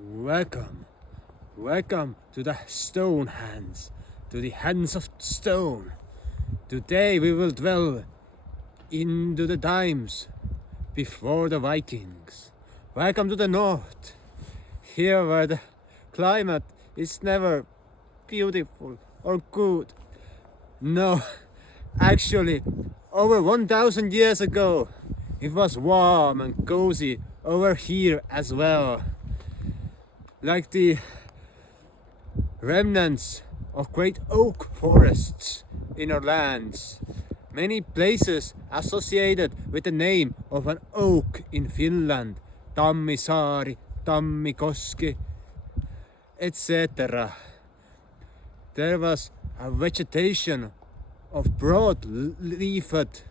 Welcome, welcome to the stone hands, to the hands of stone. Today we will dwell into the times before the Vikings. Welcome to the north, here where the climate is never beautiful or good. No, actually, over 1000 years ago, it was warm and cozy over here as well. Like the remnants of great oak forests in our lands. Many places associated with the name of an oak in Finland, Tammisaari, Tammikoski, etc. There was a vegetation of broad-leafed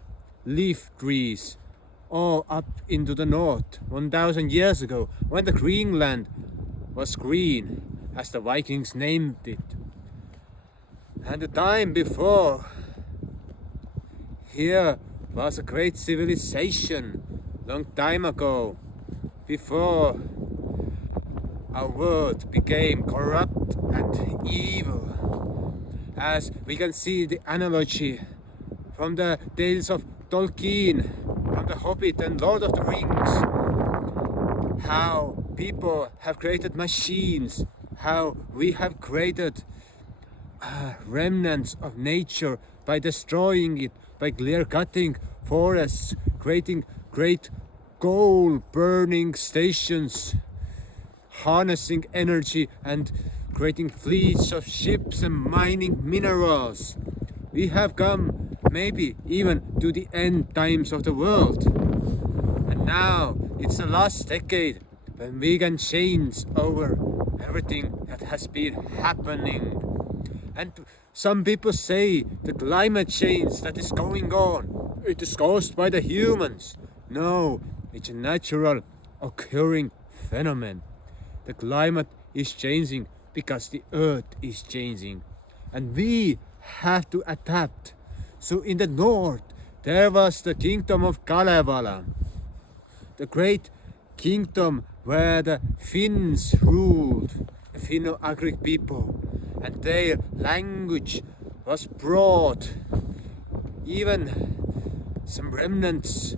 leaf trees all up into the north 1000 years ago, when the Greenland was green, as the Vikings named it. And the time before, here was a great civilization, long time ago, before our world became corrupt and evil. As we can see the analogy from the tales of Tolkien, from The Hobbit and Lord of the Rings, how people have created machines, how we have created remnants of nature by destroying it, by clear cutting forests, creating great coal burning stations, harnessing energy and creating fleets of ships and mining minerals. We have come maybe even to the end times of the world. And now it's the last decade when we can change over everything that has been happening. And some people say the climate change that is going on, it is caused by the humans. No, it's a natural occurring phenomenon. The climate is changing because the earth is changing. And we have to adapt. So in the north, there was the kingdom of Kalevala, the great kingdom where the Finns ruled, the Finno-Ugric people, and their language was broad. Even some remnants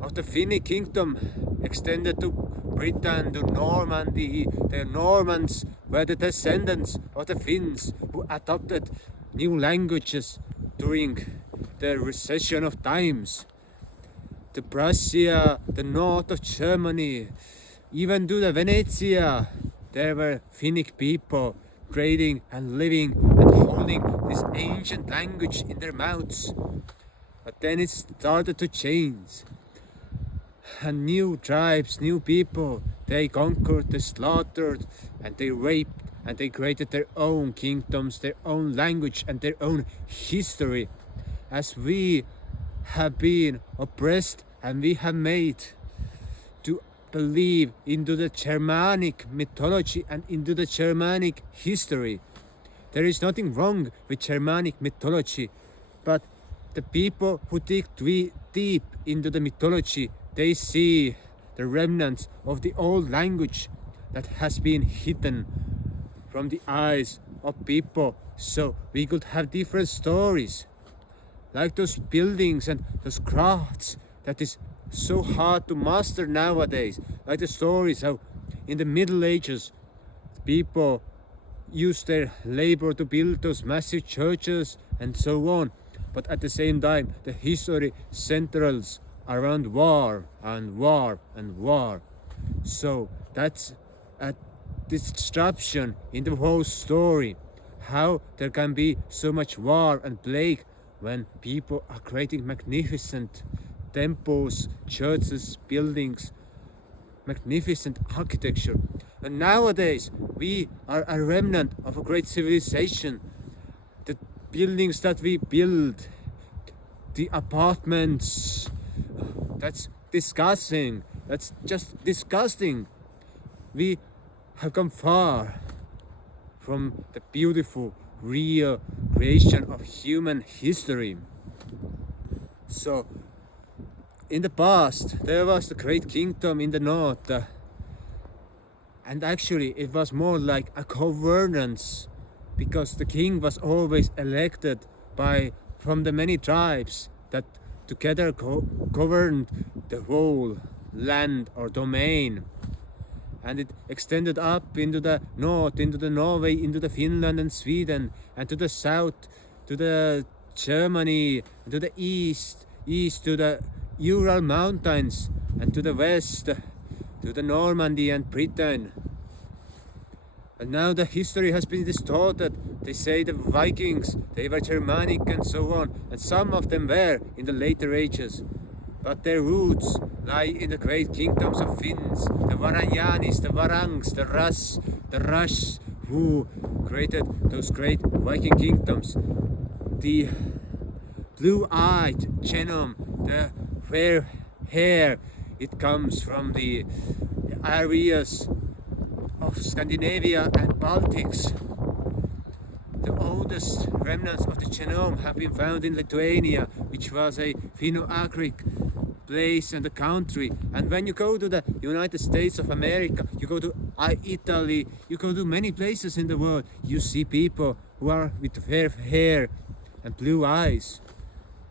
of the Finnish kingdom extended to Britain, to Normandy. The Normans were the descendants of the Finns who adopted new languages during the recession of times. To Prussia, the north of Germany, even to the Venezia, there were Finnic people trading and living and holding this ancient language in their mouths. But then it started to change. And new tribes, new people, they conquered, they slaughtered, and they raped, and they created their own kingdoms, their own language, and their own history. As we have been oppressed and we have made to believe into the Germanic mythology and into the Germanic history. There is nothing wrong with Germanic mythology, but the people who dig deep into the mythology, they see the remnants of the old language that has been hidden from the eyes of people, so we could have different stories. Like those buildings and those crafts that is so hard to master nowadays. Like the stories how in the Middle Ages people used their labor to build those massive churches and so on. But at the same time, the history centers around war and war and war. So that's a disruption in the whole story. How there can be so much war and plague when people are creating magnificent temples, churches, buildings, magnificent architecture. And nowadays we are a remnant of a great civilization. The buildings that we build, the apartments, that's disgusting. That's just disgusting. We have come far from the beautiful, real creation of human history. So, in the past, there was the great kingdom in the north, And actually it was more like a governance, because the king was always elected from the many tribes that together governed the whole land or domain. And it extended up into the north, into the Norway, into the Finland and Sweden, and to the south, to the Germany, and to the east to the Ural Mountains, and to the west, to the Normandy and Britain. And now the history has been distorted. They say the Vikings, they were Germanic and so on, and some of them were in the later ages. But their roots lie in the great kingdoms of Finns, the Varangianis, the Varangs, the Rush, who created those great Viking kingdoms. The blue-eyed genome, the fair hair, it comes from the areas of Scandinavia and Baltics. The oldest remnants of the genome have been found in Lithuania, which was a Finno-Ugric place and a country. And when you go to the United States of America, you go to Italy, you go to many places in the world, you see people who are with fair hair and blue eyes.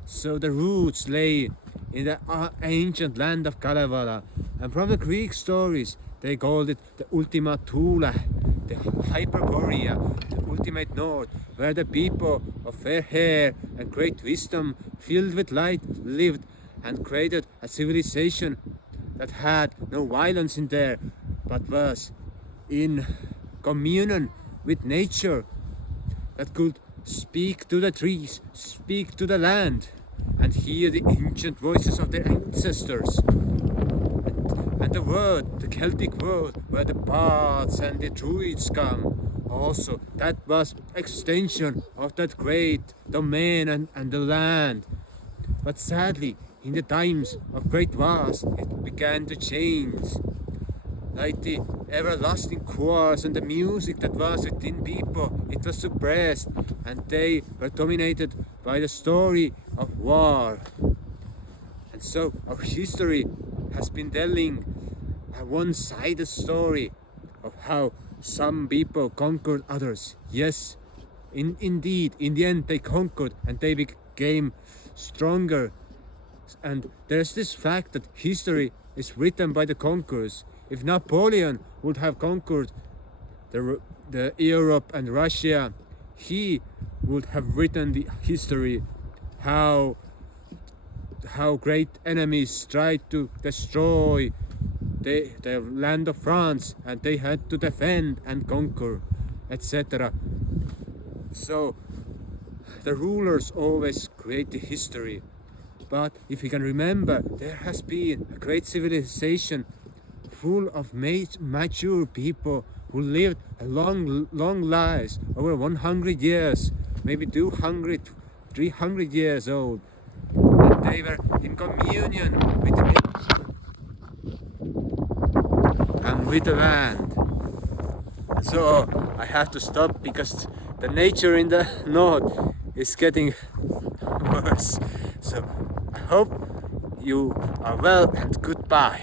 So the roots lay in the ancient land of Kalevala. And from the Greek stories, they called it the Ultima Thule, the Hyperborea, the ultimate north, where the people of fair hair and great wisdom, filled with light, lived and created a civilization that had no violence in there, but was in communion with nature, that could speak to the trees, speak to the land, and hear the ancient voices of their ancestors. And the word, the Celtic word, where the bards and the druids come, also, that was extension of that great domain and the land. But sadly, in the times of great wars, it began to change. Like the everlasting chorus and the music that was within people, it was suppressed, and they were dominated by the story of war. And so our history has been telling a one-sided story of how some people conquered others. Yes, indeed, in the end they conquered and they became stronger. And there's this fact that history is written by the conquerors. If Napoleon would have conquered the Europe and Russia, he would have written the history how great enemies tried to destroy the land of France, and they had to defend and conquer, etc. So the rulers always create the history. But if you can remember, there has been a great civilization full of mature people who lived a long lives, over 100 years, maybe 200, 300 years old. And they were in communion with the land. So I have to stop because the nature in the north is getting worse. So I hope you are well, and goodbye.